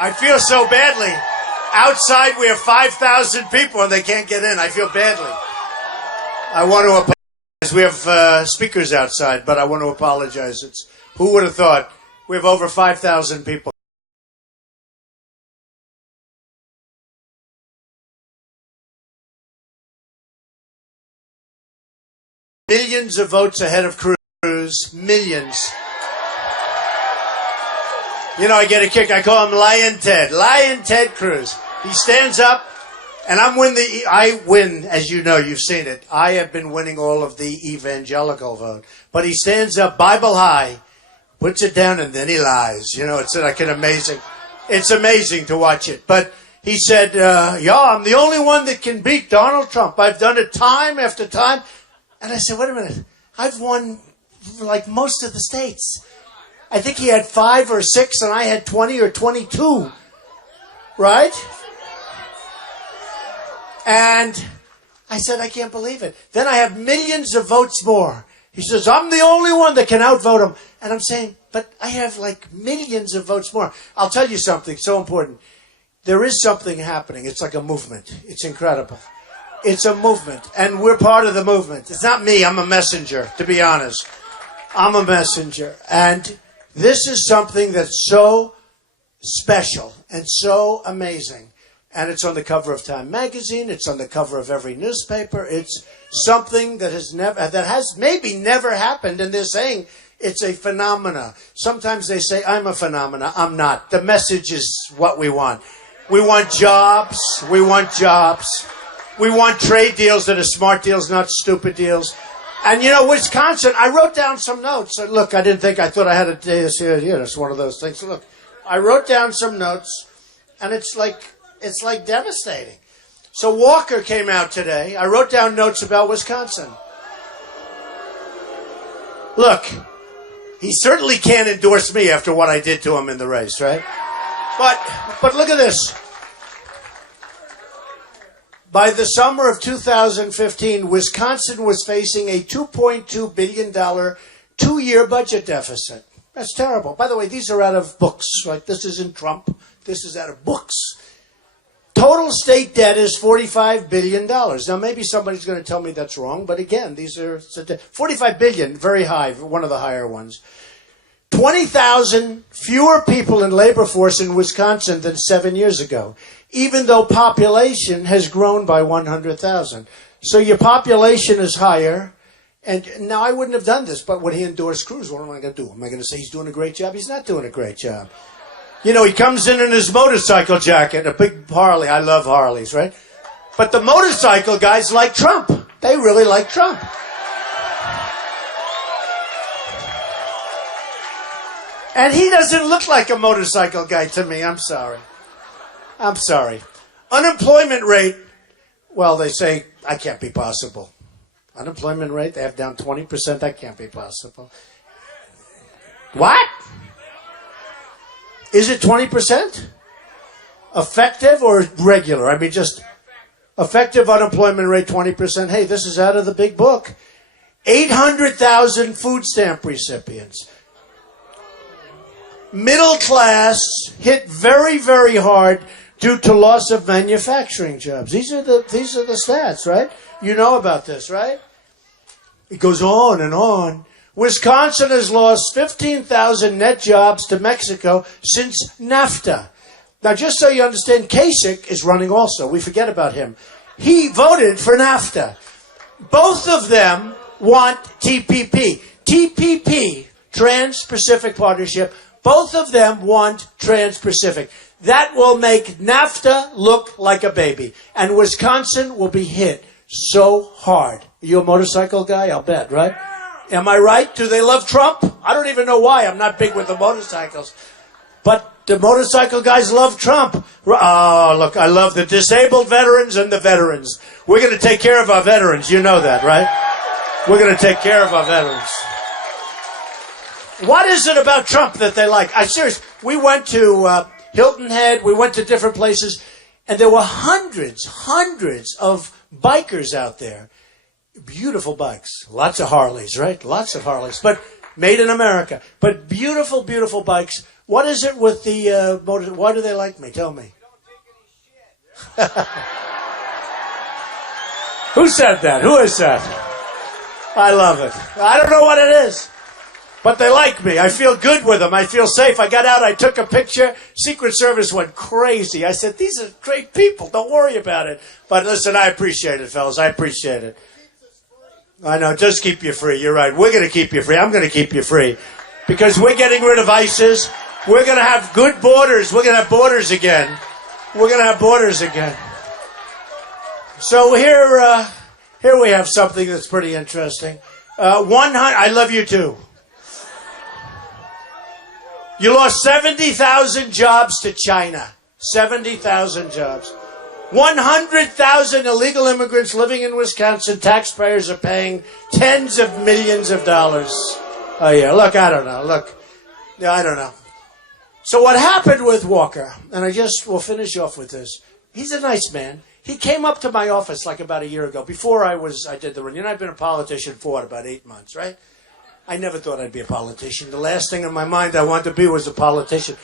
I feel so badly. Outside we have 5,000 people and they can't get in. I feel badly. I want to apologize. We have speakers outside, but I want to apologize. Who would have thought? We have over 5,000 people. Millions of votes ahead of Cruz. Millions. You know, I get a kick. I call him Lion Ted. Lion Ted Cruz. He stands up, and I win, as you know, you've seen it. I have been winning all of the evangelical vote. But he stands up, Bible high, puts it down, and then he lies. You know, it's like it's amazing to watch it. But he said, I'm the only one that can beat Donald Trump. I've done it time after time. And I said, wait a minute. I've won like most of the states. I think he had 5 or 6 and I had 20 or 22. Right? And I said, I can't believe it. Then I have millions of votes more. He says, I'm the only one that can outvote him. And I'm saying, but I have like millions of votes more. I'll tell you something so important. There is something happening. It's like a movement. It's incredible. It's a movement, and we're part of the movement. It's not me. I'm a messenger, to be honest. I'm a messenger. And this is something that's so special and so amazing. And it's on the cover of Time magazine. It's on the cover of every newspaper. It's something that has maybe never happened, and they're saying it's a phenomena. Sometimes they say, I'm a phenomena. I'm not. The message is what we want. We want jobs. We want jobs. We want trade deals that are smart deals, not stupid deals. And, you know, Wisconsin, I wrote down some notes. Look, I thought I had a day here. It's one of those things. So look, I wrote down some notes, and it's like devastating. So Walker came out today. I wrote down notes about Wisconsin. Look, he certainly can't endorse me after what I did to him in the race, right? But look at this. By the summer of 2015, Wisconsin was facing a $2.2 billion 2-year budget deficit. That's terrible. By the way, these are out of books. Like, this isn't Trump. This is out of books. Total state debt is $45 billion. Now, maybe somebody's going to tell me that's wrong, but again, these are $45 billion, very high, one of the higher ones. 20,000 fewer people in labor force in Wisconsin than 7 years ago, even though population has grown by 100,000. So your population is higher. And now I wouldn't have done this, but when he endorsed Cruz, what am I going to do? Am I going to say he's doing a great job? He's not doing a great job. You know, he comes in his motorcycle jacket, a big Harley. I love Harleys, right? But the motorcycle guys like Trump. They really like Trump. And he doesn't look like a motorcycle guy to me. I'm sorry. Unemployment rate, well, they say, that can't be possible. Unemployment rate, they have down 20%. That can't be possible. What? Is it 20%? Effective or regular? I mean, just effective unemployment rate 20%. Hey, this is out of the big book. 800,000 food stamp recipients. Middle class hit very, very hard due to loss of manufacturing jobs. These are the stats, right? You know about this, right? It goes on and on. Wisconsin has lost 15,000 net jobs to Mexico since NAFTA. Now, just so you understand, Kasich is running also. We forget about him. He voted for NAFTA. Both of them want TPP. TPP, Trans-Pacific Partnership. Both of them want Trans-Pacific. That will make NAFTA look like a baby. And Wisconsin will be hit so hard. You a motorcycle guy? I'll bet, right? Am I right? Do they love Trump? I don't even know why. I'm not big with the motorcycles. But the motorcycle guys love Trump. Oh, look, I love the disabled veterans and the veterans. We're going to take care of our veterans. You know that, right? We're going to take care of our veterans. What is it about Trump that they like? I'm serious. We went to Hilton Head. We went to different places. And there were hundreds of bikers out there. Beautiful bikes. Lots of Harleys, right? Lots of Harleys. But Made in America. But beautiful, beautiful bikes. What is it with the motors? Why do they like me? Tell me. Who said that? Who is that? I love it. I don't know what it is. But they like me. I feel good with them. I feel safe. I got out. I took a picture. Secret Service went crazy. I said, these are great people. Don't worry about it. But listen, I appreciate it, fellas. I appreciate it. I know. Just keep you free. You're right. We're going to keep you free. I'm going to keep you free. Because we're getting rid of ISIS. We're going to have good borders. We're going to have borders again. We're going to have borders again. So here we have something that's pretty interesting. 100. I love you too. You lost 70,000 jobs to China. 70,000 jobs. 100,000 illegal immigrants living in Wisconsin. Taxpayers are paying tens of millions of dollars a year. Look, I don't know. I don't know. So what happened with Walker, and we'll finish off with this. He's a nice man. He came up to my office like about a year ago, before I did the run. You know, I've been a politician for about 8 months, right? I never thought I'd be a politician. The last thing in my mind I wanted to be was a politician.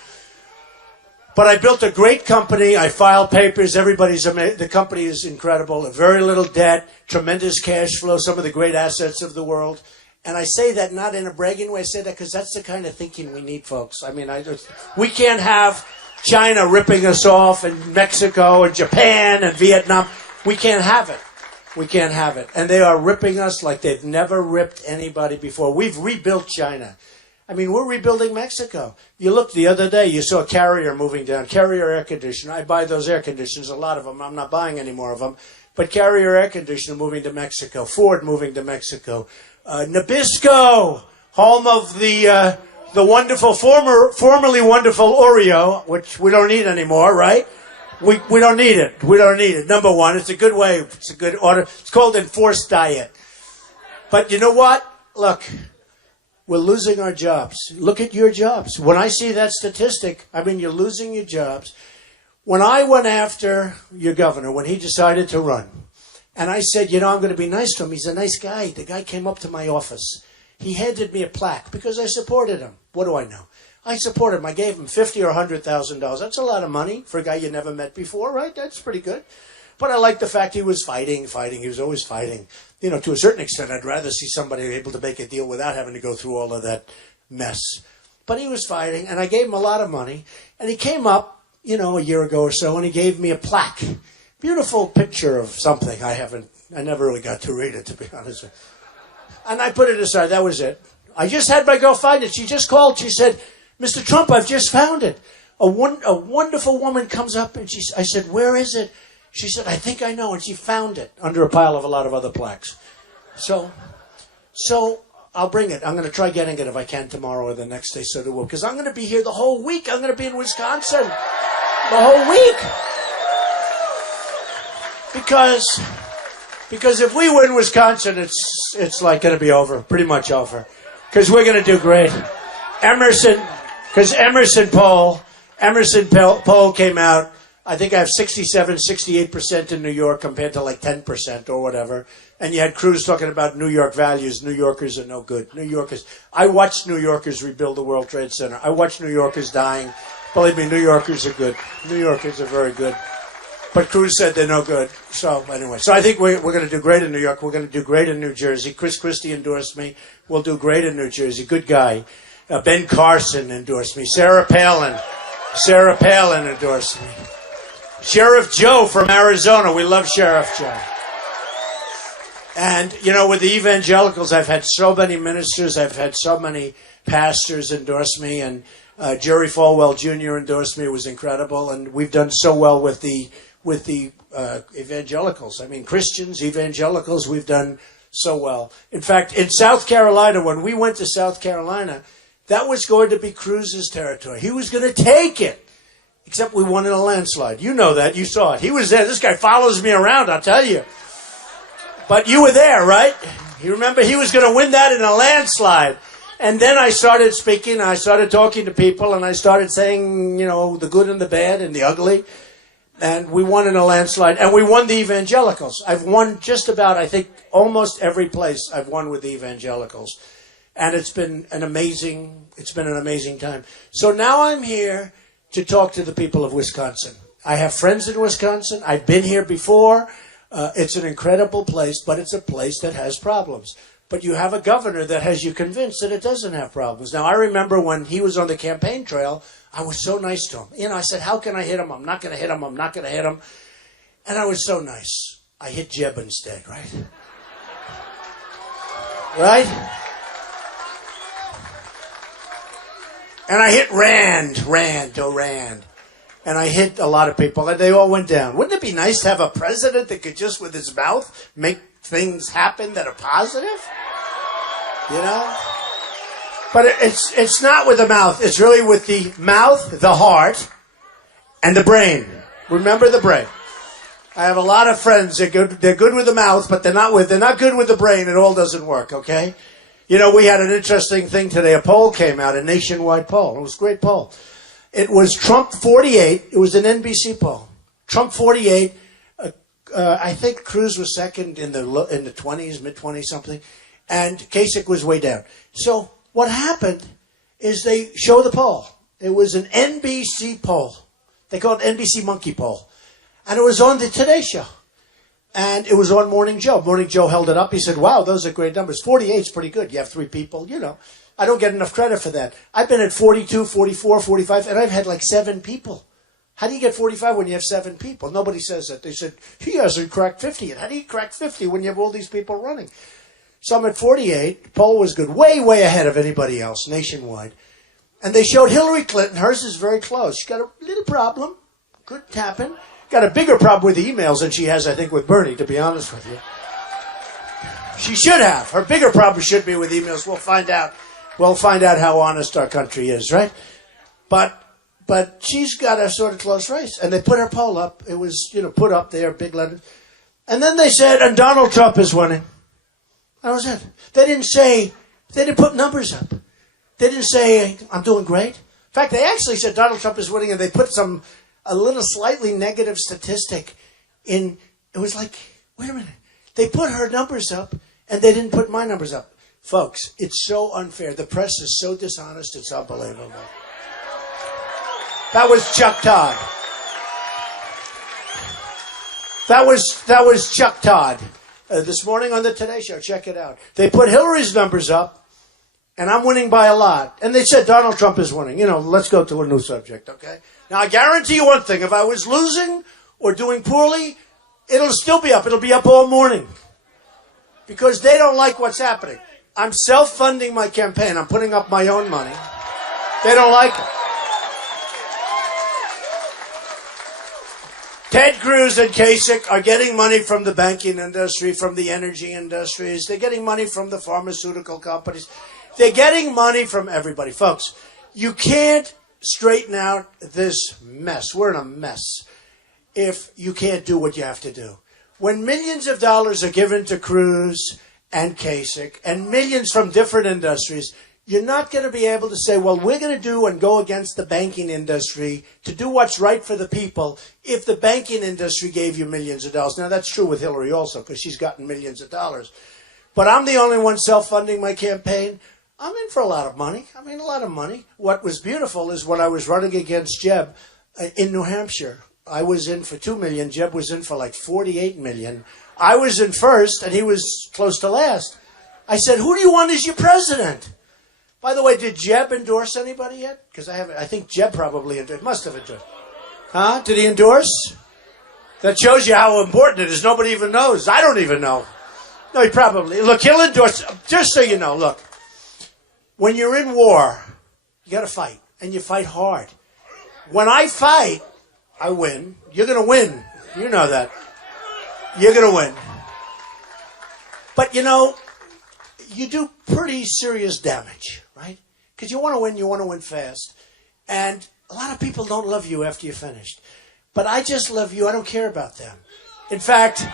But I built a great company. I filed papers. The company is incredible. Very little debt, tremendous cash flow, some of the great assets of the world. And I say that not in a bragging way. I say that because that's the kind of thinking we need, folks. I mean, we can't have China ripping us off, and Mexico and Japan and Vietnam. We can't have it. We can't have it. And they are ripping us like they've never ripped anybody before. We've rebuilt China. I mean, we're rebuilding Mexico. You looked the other day, you saw Carrier moving down. Carrier air conditioner. I buy those air conditioners, a lot of them. I'm not buying any more of them. But Carrier air conditioner moving to Mexico. Ford moving to Mexico. Nabisco, home of the wonderful, formerly wonderful Oreo, which we don't need anymore, right? We don't need it. We don't need it. Number one, it's a good way. It's a good order. It's called enforced diet. But you know what? Look, we're losing our jobs. Look at your jobs. When I see that statistic, I mean, you're losing your jobs. When I went after your governor, when he decided to run, and I said, I'm going to be nice to him. He's a nice guy. The guy came up to my office. He handed me a plaque because I supported him. What do I know? I supported him. I gave him $50,000 or $100,000. That's a lot of money for a guy you never met before, right? That's pretty good. But I like the fact he was fighting. He was always fighting. To a certain extent, I'd rather see somebody able to make a deal without having to go through all of that mess. But he was fighting, and I gave him a lot of money. And he came up, a year ago or so, and he gave me a plaque. Beautiful picture of something. I never really got to read it, to be honest with you. And I put it aside. That was it. I just had my girl find it. She just called. She said, Mr. Trump, I've just found it. A wonderful woman comes up, and I said, where is it? She said, I think I know. And she found it under a pile of a lot of other plaques. So I'll bring it. I'm going to try getting it if I can tomorrow or the next day. So do we. Because I'm going to be here the whole week. I'm going to be in Wisconsin the whole week. Because if we win Wisconsin, it's like going to be over, pretty much over. Because we're going to do great. Emerson poll came out. I think I have 68% in New York compared to like 10% or whatever. And you had Cruz talking about New York values. New Yorkers are no good. I watched New Yorkers rebuild the World Trade Center. I watched New Yorkers dying. Believe me, New Yorkers are good. New Yorkers are very good. But Cruz said they're no good. So anyway, I think we're going to do great in New York. We're going to do great in New Jersey. Chris Christie endorsed me. We'll do great in New Jersey. Good guy. Ben Carson endorsed me. Sarah Palin endorsed me. Sheriff Joe from Arizona. We love Sheriff Joe. And, with the evangelicals, I've had so many ministers. I've had so many pastors endorse me. And Jerry Falwell Jr. endorsed me. It was incredible. And we've done so well with the evangelicals. I mean, Christians, evangelicals, we've done so well. In fact, in South Carolina, when we went to South Carolina, that was going to be Cruz's territory. He was going to take it. Except we won in a landslide. You know that. You saw it. He was there. This guy follows me around, I'll tell you. But you were there, right? You remember he was going to win that in a landslide. And then I started speaking. I started talking to people. And I started saying, the good and the bad and the ugly. And we won in a landslide. And we won the evangelicals. I've won just about, I think, almost every place I've won with the evangelicals. And it's been an amazing time. So now I'm here to talk to the people of Wisconsin. I have friends in Wisconsin. I've been here before. It's an incredible place, but it's a place that has problems. But you have a governor that has you convinced that it doesn't have problems. Now, I remember when he was on the campaign trail, I was so nice to him. You know, I said, how can I hit him? I'm not going to hit him. I'm not going to hit him. And I was so nice. I hit Jeb instead, right? Right? And I hit Rand. And I hit a lot of people, and they all went down. Wouldn't it be nice to have a president that could just, with his mouth, make things happen that are positive? You know? But it's not with the mouth. It's really with the mouth, the heart, and the brain. Remember the brain. I have a lot of friends that they're good with the mouth, but they're not good with the brain. It all doesn't work, okay? You know, we had an interesting thing today. A poll came out, a nationwide poll. It was a great poll. It was Trump 48. It was an NBC poll. Trump 48. I think Cruz was second in the 20s, mid-20s something, and Kasich was way down. So what happened is they show the poll. It was an NBC poll. They call it NBC Monkey Poll. And it was on the Today Show. And it was on Morning Joe. Morning Joe held it up. He said, wow, those are great numbers. 48 is pretty good. You have 3 people, you know. I don't get enough credit for that. I've been at 42, 44, 45, and I've had like 7 people. How do you get 45 when you have 7 people? Nobody says that. They said, he hasn't cracked 50 yet. How do you crack 50 when you have all these people running? So I'm at 48. The poll was good. Way, way ahead of anybody else nationwide. And they showed Hillary Clinton. Hers is very close. She's got a little problem. Good tapping. Got a bigger problem with the emails than she has, I think, with Bernie, to be honest with you. She should have. Her bigger problem should be with emails. We'll find out. We'll find out how honest our country is, right? But she's got a sort of close race. And they put her poll up. It was, put up there, big letters. And then they said, and Donald Trump is winning. That was it. They didn't put numbers up. They didn't say, I'm doing great. In fact, they actually said Donald Trump is winning, and they put a little slightly negative statistic in. It was like, wait a minute. They put her numbers up, and they didn't put my numbers up. Folks, it's so unfair. The press is so dishonest, it's unbelievable. That was Chuck Todd. That was Chuck Todd. This morning on the Today Show, check it out. They put Hillary's numbers up, and I'm winning by a lot. And they said Donald Trump is winning. Let's go to a new subject, okay? Now, I guarantee you one thing. If I was losing or doing poorly, it'll still be up. It'll be up all morning. Because they don't like what's happening. I'm self-funding my campaign. I'm putting up my own money. They don't like it. Ted Cruz and Kasich are getting money from the banking industry, from the energy industries. They're getting money from the pharmaceutical companies. They're getting money from everybody. Folks, you can't straighten out this mess. We're in a mess if you can't do what you have to do. When millions of dollars are given to Cruz and Kasich and millions from different industries, you're not going to be able to say, well, we're going to do and go against the banking industry to do what's right for the people if the banking industry gave you millions of dollars. Now, that's true with Hillary also, because she's gotten millions of dollars. But I'm the only one self-funding my campaign. I'm in for a lot of money. A lot of money. What was beautiful is when I was running against Jeb in New Hampshire, I was in for $2 million. Jeb was in for like $48 million. I was in first, and he was close to last. I said, who do you want as your president? By the way, did Jeb endorse anybody yet? Because I think Jeb probably must have endorsed. Huh? Did he endorse? That shows you how important it is. Nobody even knows. I don't even know. No, he probably. Look, he'll endorse. Just so you know, look. When you're in war, you got to fight. And you fight hard. When I fight, I win. You're going to win. You know that. You're going to win. But, you do pretty serious damage, right? Because you want to win fast. And a lot of people don't love you after you're finished. But I just love you. I don't care about them. In fact,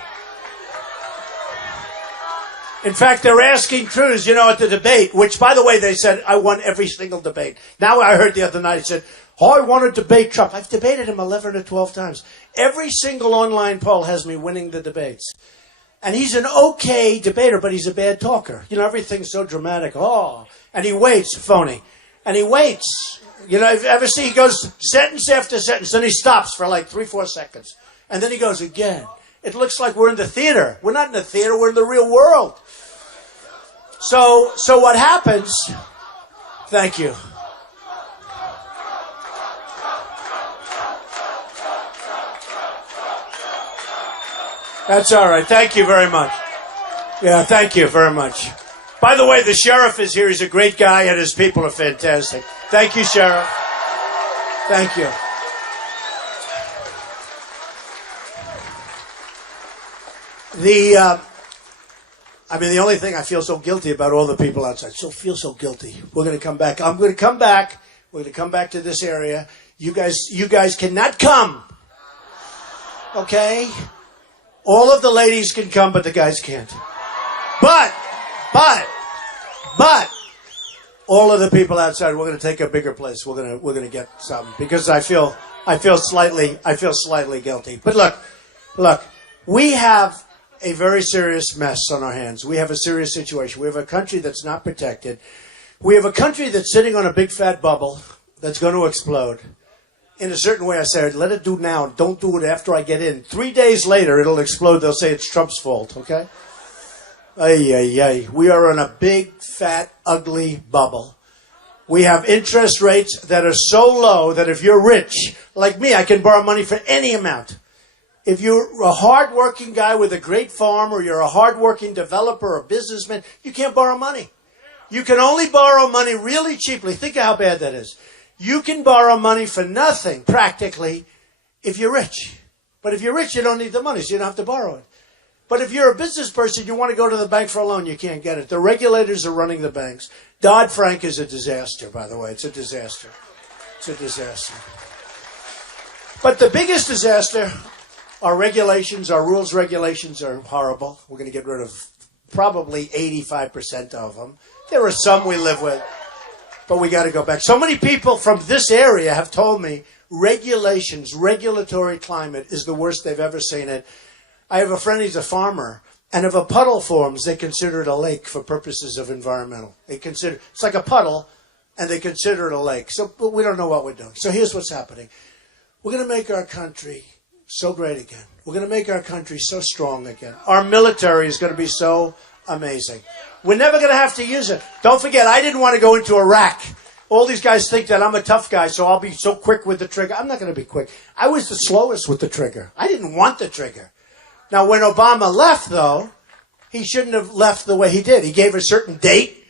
they're asking Cruz, at the debate, which, by the way, they said, I won every single debate. Now I heard the other night, he said, I want to debate Trump. I've debated him 11 or 12 times. Every single online poll has me winning the debates. And he's an okay debater, but he's a bad talker. You know, everything's so dramatic. Oh, and he waits, phony. And he waits. You know, ever see he goes sentence after sentence, then he stops for like 3-4 seconds. And then he goes again. It looks like we're in the theater. We're not in the theater, we're in the real world. So what happens, thank you. That's all right. Thank you very much. Yeah, thank you very much. By the way, the sheriff is here. He's a great guy, and his people are fantastic. Thank you, Sheriff. Thank you. The only thing I feel so guilty about all the people outside. Feel so guilty. We're going to come back. I'm going to come back. We're going to come back to this area. You guys cannot come. Okay? All of the ladies can come, but the guys can't. But, all of the people outside, we're going to take a bigger place. We're going to get something because I feel slightly guilty. But look, we have a very serious mess on our hands. We have a serious situation. We have a country that's not protected. We have a country that's sitting on a big fat bubble that's going to explode. In a certain way, I said, let it do now. Don't do it after I get in. 3 days later, it'll explode. They'll say it's Trump's fault, okay? We are in a big, fat, ugly bubble. We have interest rates that are so low that if you're rich, like me, I can borrow money for any amount. If you're a hard-working guy with a great farm or you're a hard-working developer or businessman, you can't borrow money. You can only borrow money really cheaply. Think of how bad that is. You can borrow money for nothing, practically, if you're rich. But if you're rich, you don't need the money, so you don't have to borrow it. But if you're a business person, you want to go to the bank for a loan, you can't get it. The regulators are running the banks. Dodd-Frank is a disaster, by the way. It's a disaster. It's a disaster. But the biggest disaster, our regulations, our rules regulations are horrible. We're going to get rid of probably 85% of them. There are some we live with. But we got to go back. So many people from this area have told me regulations, regulatory climate is the worst they've ever seen it. I have a friend, he's a farmer, and if a puddle forms, they consider it a lake for purposes of environmental. It's like a puddle, and they consider it a lake. But we don't know what we're doing. So here's what's happening. We're going to make our country so great again. We're going to make our country so strong again. Our military is going to be so amazing. We're never going to have to use it. Don't forget, I didn't want to go into Iraq. All these guys think that I'm a tough guy, so I'll be so quick with the trigger. I'm not going to be quick. I was the slowest with the trigger. I didn't want the trigger. Now, when Obama left, though, he shouldn't have left the way he did. He gave a certain date,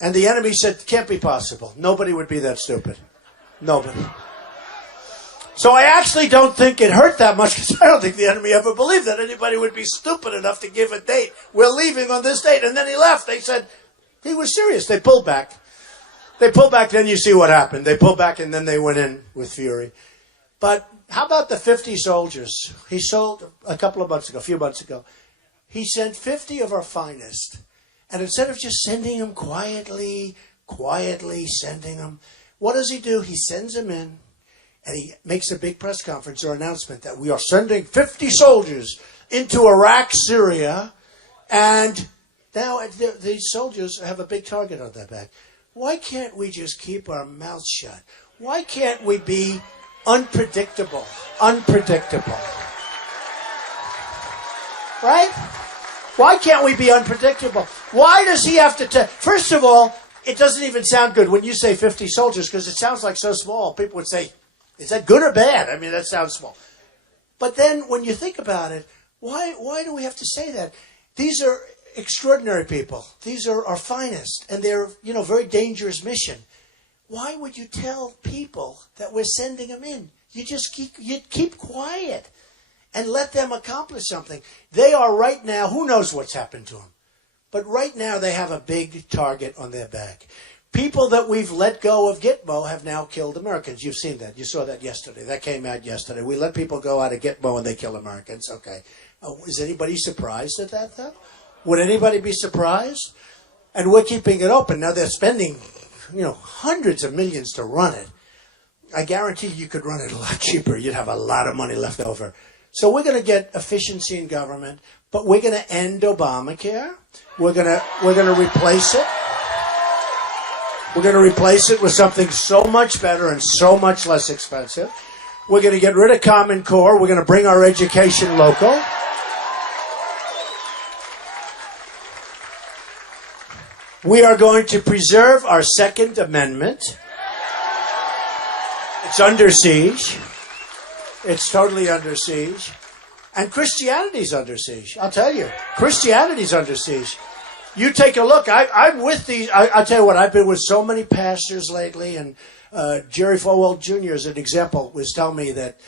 and the enemy said, it can't be possible. Nobody would be that stupid. Nobody. So I actually don't think it hurt that much because I don't think the enemy ever believed that anybody would be stupid enough to give a date. We're leaving on this date. And then he left. They said he was serious. They pulled back. Then you see what happened. They pulled back and then they went in with fury. But how about the 50 soldiers? He sold a few months ago. He sent 50 of our finest. And instead of just sending them quietly sending them, what does he do? He sends them in. And he makes a big press conference or announcement that we are sending 50 soldiers into Iraq, Syria, and now these soldiers have a big target on their back. Why can't we just keep our mouths shut? Why can't we be unpredictable? Right? Why can't we be unpredictable? Why does he have to First of all, it doesn't even sound good when you say 50 soldiers because it sounds like so small. People would say, is that good or bad? I mean, that sounds small. But then when you think about it, why do we have to say that? These are extraordinary people. These are our finest. And they're, very dangerous mission. Why would you tell people that we're sending them in? You just keep quiet and let them accomplish something. They are right now, who knows what's happened to them? But right now they have a big target on their back. People that we've let go of Gitmo have now killed Americans. You've seen that. You saw that yesterday. That came out yesterday. We let people go out of Gitmo and they kill Americans. Okay. Is anybody surprised at that, though? Would anybody be surprised? And we're keeping it open. Now they're spending, hundreds of millions to run it. I guarantee you could run it a lot cheaper. You'd have a lot of money left over. So we're going to get efficiency in government. But we're going to end Obamacare. We're going to replace it. We're going to replace it with something so much better and so much less expensive. We're going to get rid of Common Core. We're going to bring our education local. We are going to preserve our Second Amendment. It's under siege. It's totally under siege. And Christianity's under siege. I'll tell you. Christianity's under siege. You take a look. I'm with these. I'll tell you what. I've been with so many pastors lately. And Jerry Falwell Jr., as an example, was telling me that,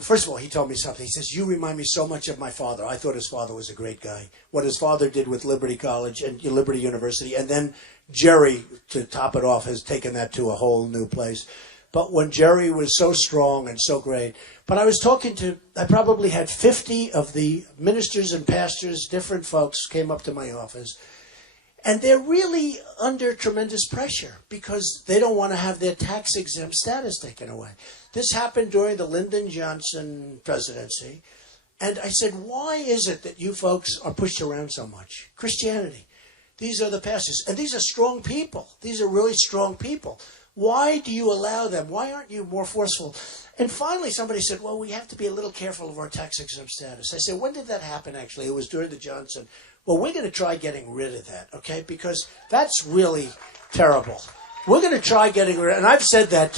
first of all, he told me something. He says, you remind me so much of my father. I thought his father was a great guy. What his father did with Liberty College and Liberty University. And then Jerry, to top it off, has taken that to a whole new place. But when Jerry was so strong and so great. But I probably had 50 of the ministers and pastors, different folks, came up to my office. And they're really under tremendous pressure because they don't want to have their tax-exempt status taken away. This happened during the Lyndon Johnson presidency. And I said, why is it that you folks are pushed around so much? Christianity. These are the pastors. And these are strong people. These are really strong people. Why do you allow them? Why aren't you more forceful? And finally, somebody said, well, we have to be a little careful of our tax-exempt status. I said, when did that happen, actually? It was during the Johnson. Well, we're going to try getting rid of that, okay? Because that's really terrible. We're going to try getting rid of it. And I've said that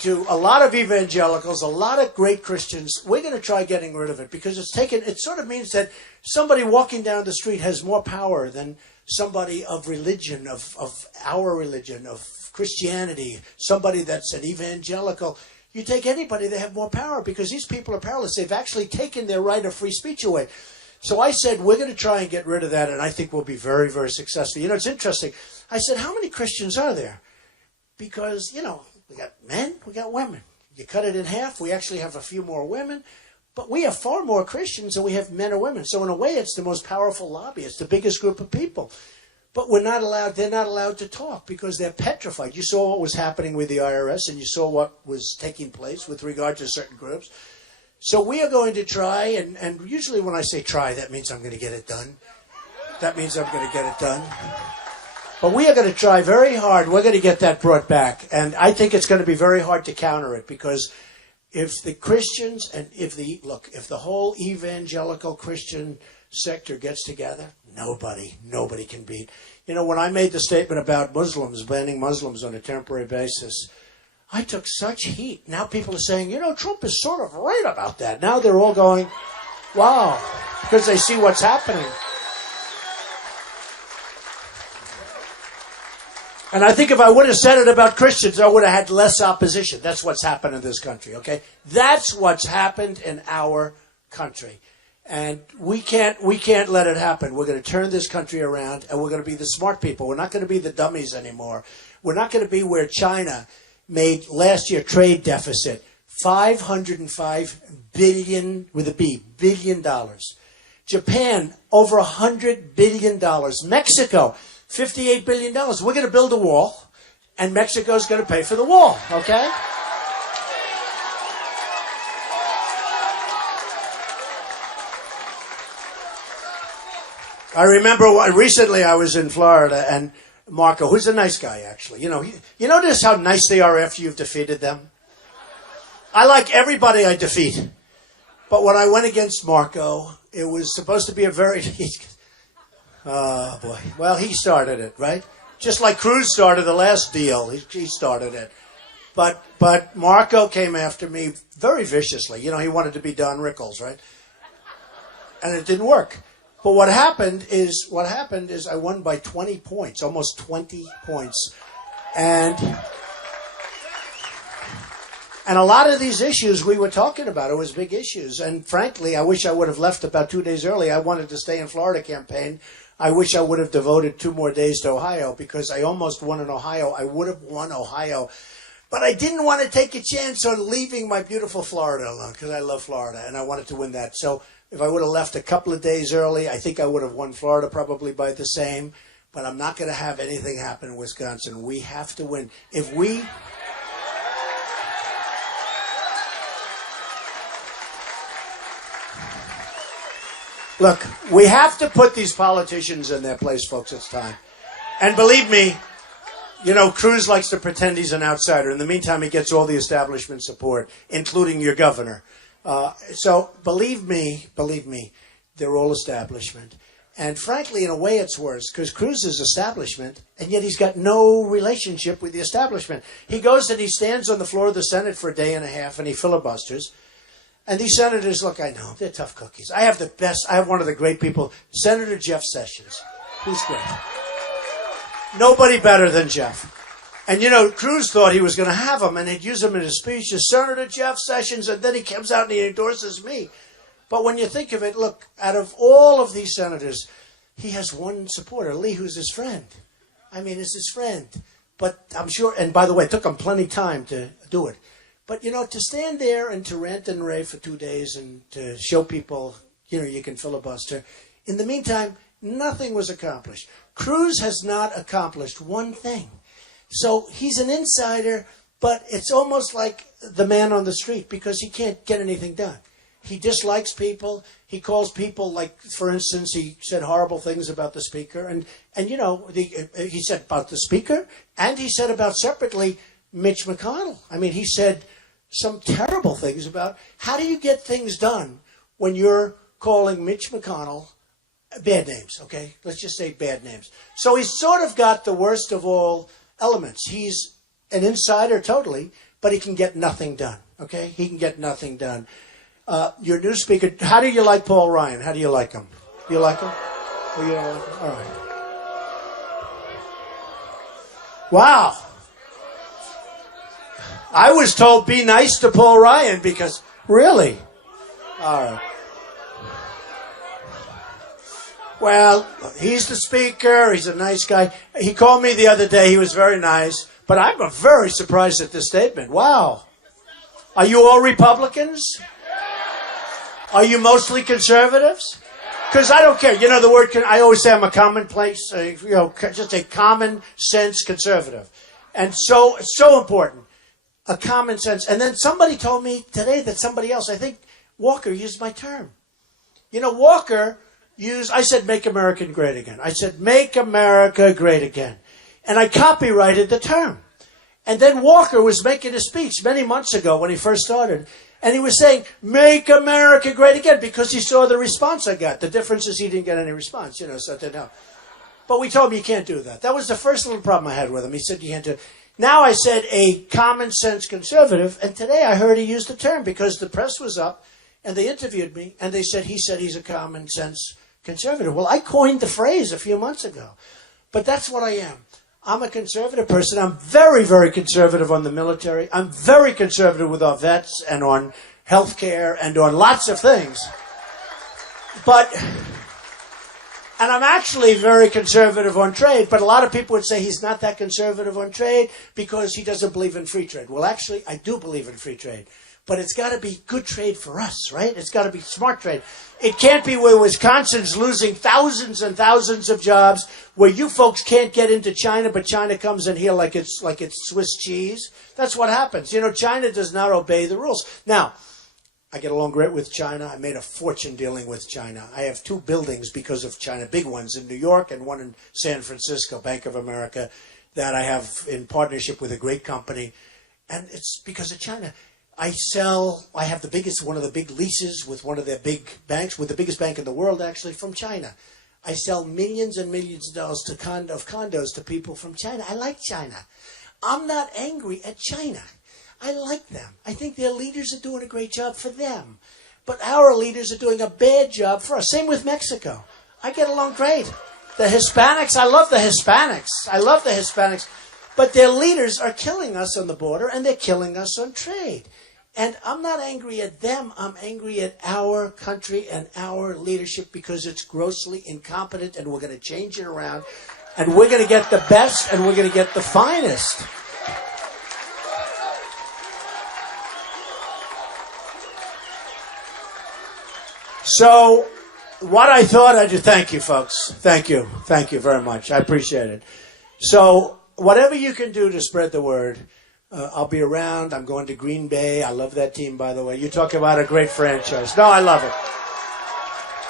to a lot of evangelicals, a lot of great Christians. We're going to try getting rid of it because it sort of means that somebody walking down the street has more power than somebody of religion, of our religion, of Christianity, somebody that's an evangelical. You take anybody, they have more power because these people are powerless. They've actually taken their right of free speech away. So I said, we're going to try and get rid of that, and I think we'll be very, very successful. You know, it's interesting. I said, how many Christians are there? Because, you know, we got men, we got women. You cut it in half, we actually have a few more women. But we have far more Christians than we have men or women. So in a way, it's the most powerful lobby. It's the biggest group of people. But they're not allowed to talk because they're petrified. You saw what was happening with the IRS and you saw what was taking place with regard to certain groups. So we are going to try, and usually when I say try, that means I'm going to get it done. That means I'm going to get it done. But we are going to try very hard. We're going to get that brought back. And I think it's going to be very hard to counter it because if the Christians and if the whole evangelical Christian sector gets together, nobody can beat. You know, when I made the statement about Muslims, banning Muslims on a temporary basis, I took such heat. Now people are saying, you know, Trump is sort of right about that. Now they're all going, wow, because they see what's happening. And I think if I would have said it about Christians, I would have had less opposition. That's what's happened in this country, okay? That's what's happened in our country. And we can't let it happen. We're going to turn this country around, and we're going to be the smart people. We're not going to be the dummies anymore. We're not going to be where China made last year trade deficit $505 billion with a B, billion dollars. Japan, over $100 billion. Mexico, $58 billion. We're going to build a wall, and Mexico's going to pay for the wall, okay? I remember recently I was in Florida, and Marco, who's a nice guy, actually. You know, you notice how nice they are after you've defeated them? I like everybody I defeat. But when I went against Marco, it was supposed to be a very... Oh, boy. Well, he started it, right? Just like Cruz started the last deal. He started it. But Marco came after me very viciously. You know, he wanted to be Don Rickles, right? And it didn't work. But what happened is I won by 20 points, almost 20 points. And a lot of these issues we were talking about, it was big issues. And frankly, I wish I would have left about 2 days early. I wanted to stay in Florida campaign. I wish I would have devoted 2 more days to Ohio because I almost won in Ohio. I would have won Ohio. But I didn't want to take a chance on leaving my beautiful Florida alone because I love Florida and I wanted to win that. So if I would have left a couple of days early, I think I would have won Florida probably by the same. But I'm not going to have anything happen in Wisconsin. We have to win. If we... Look, we have to put these politicians in their place, folks. It's time. And believe me, you know, Cruz likes to pretend he's an outsider. In the meantime, he gets all the establishment support, including your governor. So believe me, they're all establishment. And frankly, in a way, it's worse because Cruz is establishment, and yet he's got no relationship with the establishment. He goes and he stands on the floor of the Senate for a day and a half, and he filibusters. And these senators, look, I know, they're tough cookies. I have one of the great people, Senator Jeff Sessions. Who's great? Nobody better than Jeff. And, you know, Cruz thought he was going to have him, and he'd use him in his speech as Senator Jeff Sessions, and then he comes out and he endorses me. But when you think of it, look, out of all of these senators, he has one supporter, Lee, who's his friend. I mean, is his friend. But I'm sure, and by the way, it took him plenty of time to do it. But, you know, to stand there and to rant and rave for 2 days and to show people, you know, you can filibuster. In the meantime, nothing was accomplished. Cruz has not accomplished one thing. So he's an insider, but it's almost like the man on the street because he can't get anything done. He dislikes people. He calls people, like, for instance, he said horrible things about the speaker. And you know, he said about the speaker, and he said about, separately, Mitch McConnell. I mean, he said some terrible things about how do you get things done when you're calling Mitch McConnell bad names, okay? Let's just say bad names. So he's sort of got the worst of all elements. He's an insider totally, but he can get nothing done, okay? He can get nothing done. Your new speaker, how do you like Paul Ryan? How do you like him? Do you like him? Oh, you don't like him? All right. Wow. I was told be nice to Paul Ryan because, really? All right. Well, he's the speaker. He's a nice guy. He called me the other day. He was very nice. But I'm very surprised at this statement. Wow. Are you all Republicans? Are you mostly conservatives? Because I don't care. You know, the word, I always say I'm a commonplace, you know, just a common sense conservative. And so, it's so important. A common sense. And then somebody told me today that somebody else, I think Walker used my term. You know, Walker I said, make America great again. I said, make America great again. And I copyrighted the term. And then Walker was making a speech many months ago when he first started. And he was saying, make America great again, because he saw the response I got. The difference is he didn't get any response, you know, so it didn't help. But we told him you can't do that. That was the first little problem I had with him. He said you can't do it. Now I said a common sense conservative, and today I heard he used the term because the press was up and they interviewed me and they said he's a common sense conservative. Well, I coined the phrase a few months ago, but that's what I am. I'm a conservative person. I'm very, very conservative on the military. I'm very conservative with our vets and on health care and on lots of things. And I'm actually very conservative on trade, but a lot of people would say he's not that conservative on trade because he doesn't believe in free trade. Well, actually, I do believe in free trade. But it's got to be good trade for us, right? It's got to be smart trade. It can't be where Wisconsin's losing thousands and thousands of jobs, where you folks can't get into China, but China comes in here like it's Swiss cheese. That's what happens. You know, China does not obey the rules. Now, I get along great with China. I made a fortune dealing with China. I have 2 buildings because of China, big ones in New York and one in San Francisco, Bank of America, that I have in partnership with a great company. And it's because of China. I have one of the big leases with one of their big banks, with the biggest bank in the world, actually, from China. I sell millions and millions of dollars of condos to people from China. I like China. I'm not angry at China. I like them. I think their leaders are doing a great job for them. But our leaders are doing a bad job for us. Same with Mexico. I get along great. The Hispanics, I love the Hispanics. But their leaders are killing us on the border, and they're killing us on trade. And I'm not angry at them. I'm angry at our country and our leadership because it's grossly incompetent, and we're going to change it around. And we're going to get the best, and we're going to get the finest. So what I thought I'd do, thank you, folks. Thank you. Thank you very much. I appreciate it. So whatever you can do to spread the word, I'll be around. I'm going to Green Bay. I love that team, by the way. You talk about a great franchise. No, I love it.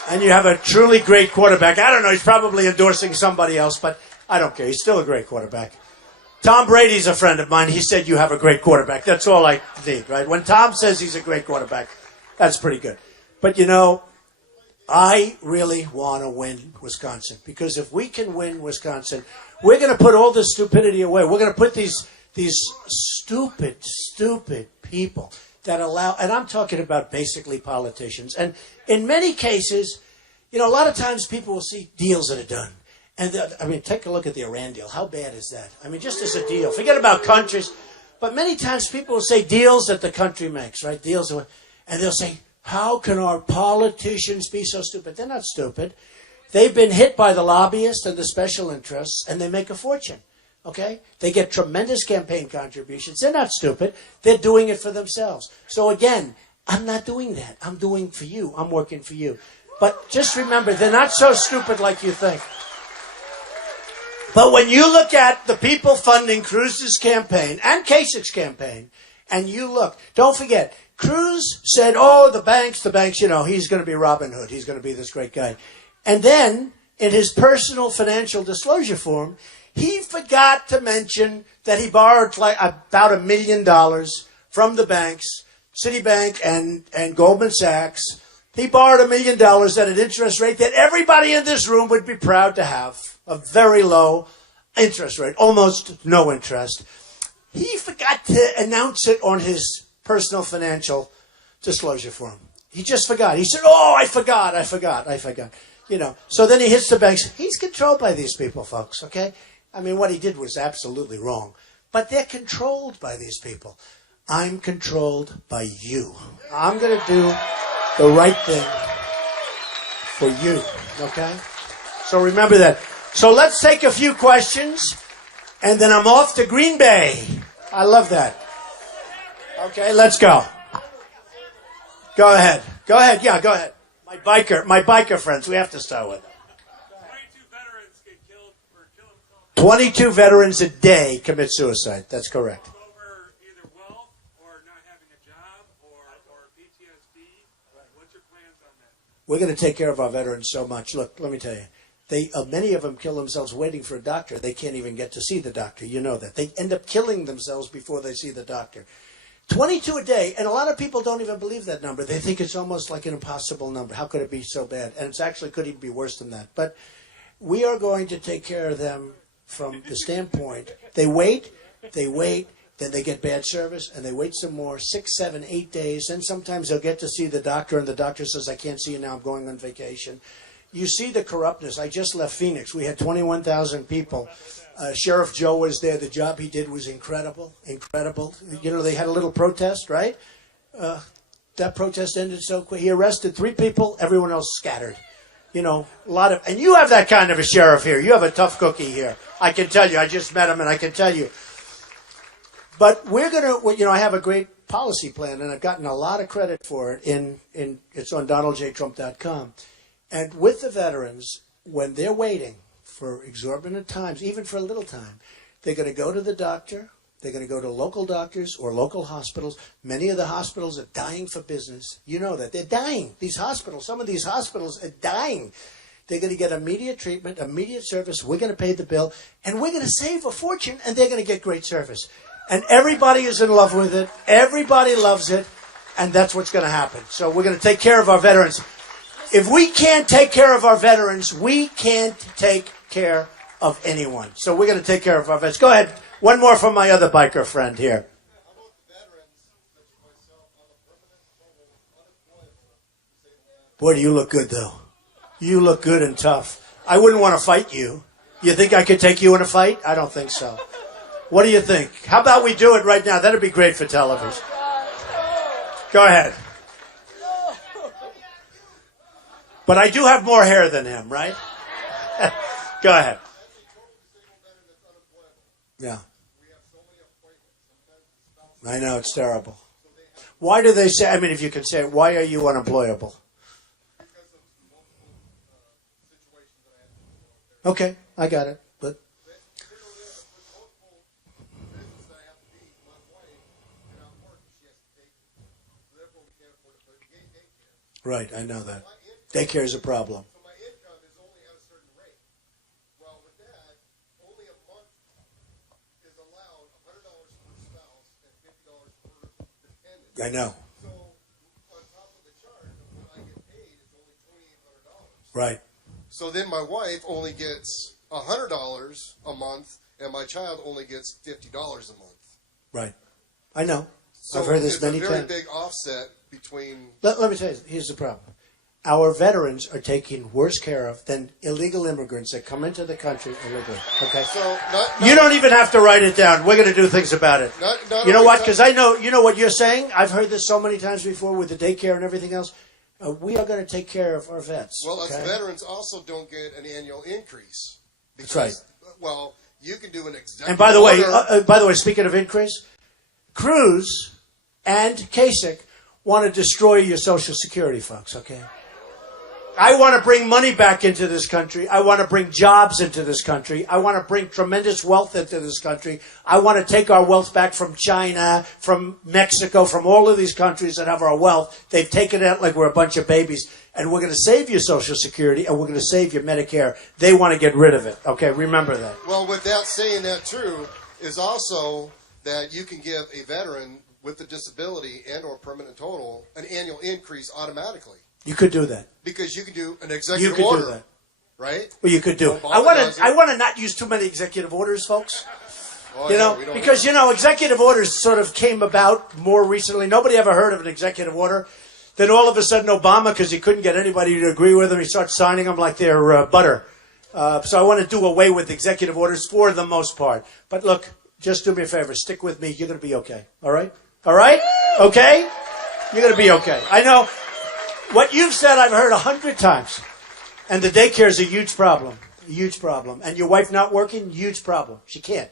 and you have a truly great quarterback. I don't know, he's probably endorsing somebody else, but I don't care. He's still a great quarterback. Tom Brady's a friend of mine. He said you have a great quarterback. That's all I need, right? When Tom says he's a great quarterback, that's pretty good. But, you know, I really want to win Wisconsin, because if we can win Wisconsin, we're going to put all this stupidity away. We're going to put these stupid people that allow, and I'm talking about basically politicians. And in many cases, you know, a lot of times people will see deals that are done. And, I mean, take a look at the Iran deal. How bad is that? I mean, just as a deal. Forget about countries. But many times people will say deals that the country makes, right? Deals, and they'll say, how can our politicians be so stupid? They're not stupid. They've been hit by the lobbyists and the special interests, and they make a fortune, okay? They get tremendous campaign contributions. They're not stupid. They're doing it for themselves. So, again, I'm not doing that. I'm doing for you. I'm working for you. But just remember, they're not so stupid like you think. But when you look at the people funding Cruz's campaign and Kasich's campaign, and you look, don't forget, Cruz said, oh, the banks, you know, he's going to be Robin Hood. He's going to be this great guy. And then, in his personal financial disclosure form, he forgot to mention that he borrowed like about $1 million from the banks, Citibank and Goldman Sachs. He borrowed $1 million at an interest rate that everybody in this room would be proud to have. A very low interest rate, almost no interest. He forgot to announce it on his personal financial disclosure form. He just forgot. He said, oh, I forgot. You know, so then he hits the banks. He's controlled by these people, folks, okay? I mean, what he did was absolutely wrong. But they're controlled by these people. I'm controlled by you. I'm going to do the right thing for you, okay? So remember that. So let's take a few questions, and then I'm off to Green Bay. I love that. Okay, let's go. Go ahead. Yeah, go ahead. My biker friends, we have to start with. 22 veterans get killed or kill themselves. 22 veterans a day commit suicide. That's correct. Over either wealth or not having a job or PTSD. What's your plans on that? We're going to take care of our veterans so much. Look, let me tell you. Many of them kill themselves waiting for a doctor. They can't even get to see the doctor. You know that. They end up killing themselves before they see the doctor. 22 a day, and a lot of people don't even believe that number. They think it's almost like an impossible number. How could it be so bad? And it's actually could even be worse than that. But we are going to take care of them from the standpoint, they wait, then they get bad service, and they wait some more, 6, 7, 8 days. Then sometimes they'll get to see the doctor, and the doctor says, I can't see you now, I'm going on vacation. You see the corruptness. I just left Phoenix. We had 21,000 people. Sheriff Joe was there. The job he did was incredible. You know, they had a little protest, right? That protest ended so quick. He arrested 3 people. Everyone else scattered. You know, and you have that kind of a sheriff here. You have a tough cookie here. I can tell you. I just met him, and I can tell you. But we're going to, you know, I have a great policy plan, and I've gotten a lot of credit for it. It's on DonaldJTrump.com. And with the veterans, when they're waiting for exorbitant times, even for a little time, they're going to go to the doctor. They're going to go to local doctors or local hospitals. Many of the hospitals are dying for business. You know that. They're dying. Some of these hospitals are dying. They're going to get immediate treatment, immediate service. We're going to pay the bill, and we're going to save a fortune, and they're going to get great service. And everybody is in love with it. Everybody loves it, and that's what's going to happen. So we're going to take care of our veterans. If we can't take care of our veterans, we can't take care of anyone. So we're going to take care of our vets. Go ahead. One more from my other biker friend here. How about the veterans such as myself on a permanent total unemployable disabled? Boy, do you look good, though. You look good and tough. I wouldn't want to fight you. You think I could take you in a fight? I don't think so. What do you think? How about we do it right now? That'd be great for television. Go ahead. But I do have more hair than him, right? Go ahead. Yeah. I know, it's terrible. Why do they say, I mean, if you can say it, why are you unemployable? Okay, I got it. But right, I know that. Daycare is a problem. So my income is only at a certain rate. Well, with that, only a month is allowed $100 per spouse and $50 per dependent. I know. So on top of the charge of what I get paid is only $2,800. Right. So then my wife only gets $100 a month, and my child only gets $50 a month. Right. I know. So I've heard this many it's a very times. big offset between. Let me tell you, here's the problem. Our veterans are taken worse care of than illegal immigrants that come into the country illegally. Okay? So not You don't even have to write it down. We're going to do things about it. Not You know only what? that- Because I know, you know what you're saying? I've heard this so many times before with the daycare and everything else. We are going to take care of our vets. Well, us okay? veterans also don't get an annual increase. That's right. Well, you can do an executive And by the order. way, speaking of increase, Cruz and Kasich want to destroy your Social Security, folks, okay? I want to bring money back into this country. I want to bring jobs into this country. I want to bring tremendous wealth into this country. I want to take our wealth back from China, from Mexico, from all of these countries that have our wealth. They've taken it like we're a bunch of babies. And we're going to save your Social Security, and we're going to save your Medicare. They want to get rid of it. Okay, remember that. Well, with that saying that true is also that you can give a veteran with a disability and or permanent total an annual increase automatically. You could do that. Because you can do an You executive could order, do that. right? Well, you could do. Obama does it. I want to not use too many executive orders, folks. Oh, You yeah, know, we don't because, you know, executive orders sort of came about more recently. Nobody ever heard of an executive order. Then all of a sudden Obama, because he couldn't get anybody to agree with him, he starts signing them like they're butter. So I want to do away with executive orders for the most part. But look, just do me a favor. Stick with me. You're going to be okay. All right? All right? Okay? You're going to be okay. I know what you've said I've heard 100 times. And the daycare is a huge problem. A huge problem. And your wife not working, huge problem. She can't.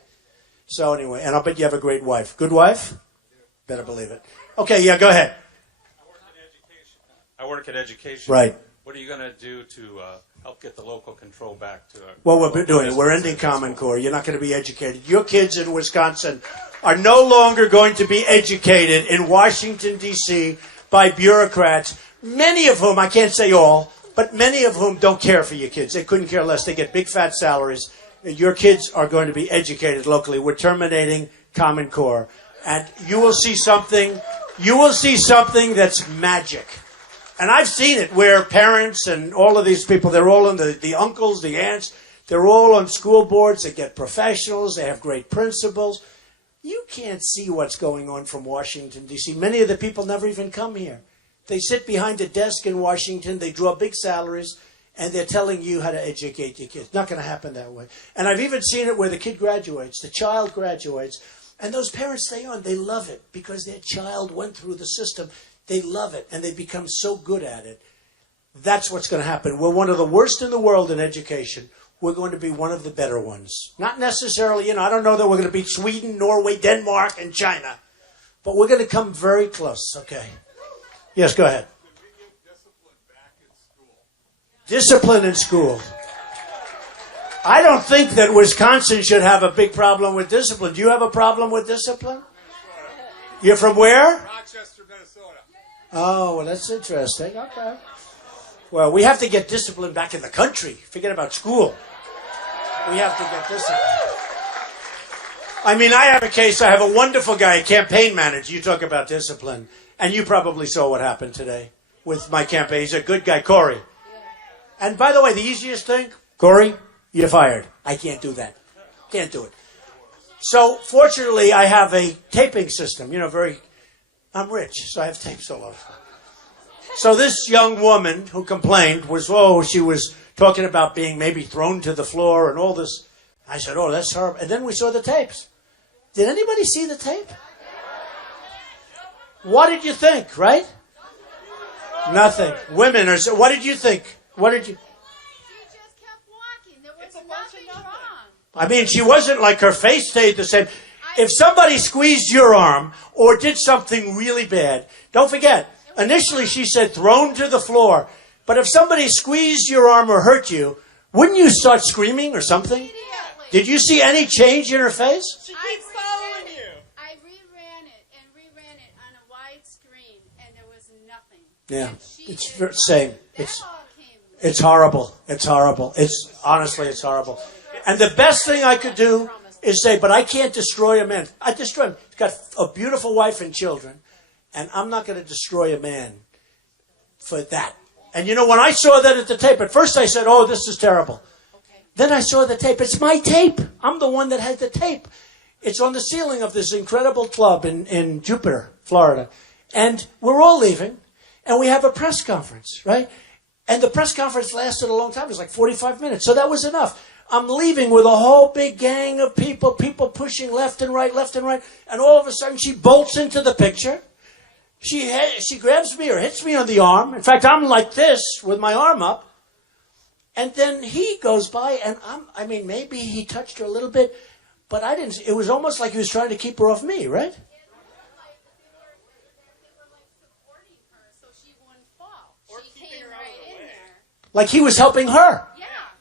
So anyway, and I'll bet you have a great wife. Good wife? Better believe it. Okay, yeah, go ahead. I work at education. Right. What are you going to do to help get the local control back to? Well, we're doing it. We're ending Common Core. You're not going to be educated. Your kids in Wisconsin are no longer going to be educated in Washington, D.C. by bureaucrats, many of whom, I can't say all, but many of whom don't care for your kids. They couldn't care less. They get big fat salaries. Your kids are going to be educated locally. We're terminating Common Core. And you will see something that's magic. And I've seen it where parents and all of these people, they're all in the uncles, the aunts, they're all on school boards. They get professionals. They have great principals. You can't see what's going on from Washington, D.C. Many of the people never even come here. They sit behind a desk in Washington. They draw big salaries, and they're telling you how to educate your kids. Not going to happen that way. And I've even seen it where the kid graduates, the child graduates, and those parents stay on. They love it because their child went through the system. They love it, and they become so good at it. That's what's going to happen. We're one of the worst in the world in education. We're going to be one of the better ones. Not necessarily, I don't know that we're going to beat Sweden, Norway, Denmark, and China. But we're going to come very close, okay? Yes, go ahead. Can we get discipline back in school? Discipline in school. I don't think that Wisconsin should have a big problem with discipline. Do you have a problem with discipline? You're from where? Rochester, Minnesota. Oh, well, that's interesting. Okay. Well, we have to get discipline back in the country. Forget about school. We have to get discipline. I mean, I have a case. I have a wonderful guy, a campaign manager. You talk about discipline. And you probably saw what happened today with my campaign. He's a good guy, Corey. And by the way, the easiest thing, Corey, you're fired. I can't do that. Can't do it. So, fortunately, I have a taping system. I'm rich, so I have tapes all over. So this young woman who complained she was talking about being maybe thrown to the floor and all this. I said, that's horrible. And then we saw the tapes. Did anybody see the tape? What did you think, right? Nothing. Women are, what did you think? What did you? She just kept walking. There was nothing wrong. I mean, she wasn't like her face stayed the same. If somebody squeezed your arm or did something really bad, don't forget, initially she said thrown to the floor. But if somebody squeezed your arm or hurt you, wouldn't you start screaming or something? Immediately. Did you see any change in her face? She keeps following you. I reran it on a wide screen, and there was nothing. Yeah, And she it's is- same. That It's all It's horrible. It's horrible. Honestly, it's horrible. And the best thing I could do is say, but I can't destroy a man. I destroy him. He's got a beautiful wife and children, and I'm not going to destroy a man for that. And you know, when I saw that at the tape, at first I said, oh, this is terrible. Then I saw the tape. It's my tape. I'm the one that had the tape. It's on the ceiling of this incredible club in Jupiter, Florida. And we're all leaving, and we have a press conference, right? And the press conference lasted a long time. It was like 45 minutes. So that was enough. I'm leaving with a whole big gang of people pushing left and right. And all of a sudden, she bolts into the picture. She grabs me or hits me on the arm. In fact, I'm like this with my arm up. And then he goes by, and maybe he touched her a little bit, but I didn't. It was almost like he was trying to keep her off me, right? Like he was helping her.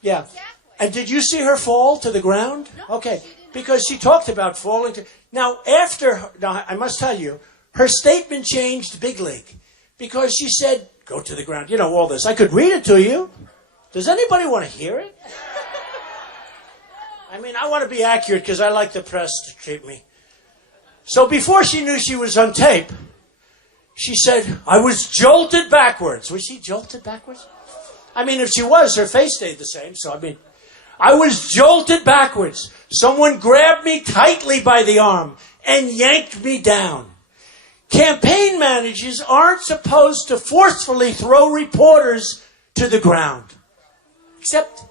Yeah. Exactly. And did you see her fall to the ground? No, okay. Because she talked about falling to... Now, I must tell you, her statement changed big league. Because she said, go to the ground. You know, all this. I could read it to you. Does anybody want to hear it? I want to be accurate because I like the press to treat me. So before she knew she was on tape, she said, I was jolted backwards. Was she jolted backwards? If she was, her face stayed the same. So, I was jolted backwards. Someone grabbed me tightly by the arm and yanked me down. Campaign managers aren't supposed to forcefully throw reporters to the ground. Except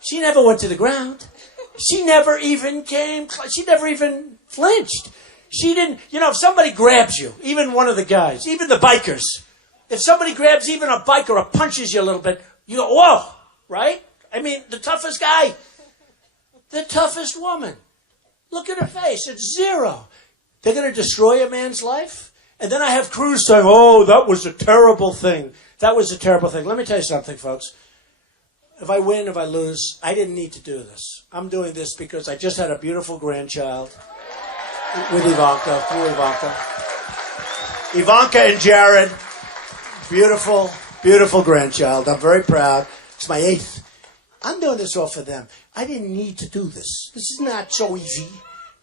she never went to the ground. She never even she never even flinched. She didn't, if somebody grabs you, even one of the guys, even the bikers, if somebody grabs even a biker or punches you a little bit, you go, whoa, right? The toughest guy, the toughest woman. Look at her face. It's zero. They're going to destroy a man's life? And then I have crews saying, oh, that was a terrible thing. That was a terrible thing. Let me tell you something, folks. If I win, if I lose, I didn't need to do this. I'm doing this because I just had a beautiful grandchild with Ivanka, poor Ivanka. Ivanka and Jared, beautiful, beautiful grandchild. I'm very proud. It's my 8th. I'm doing this all for them. I didn't need to do this. This is not so easy.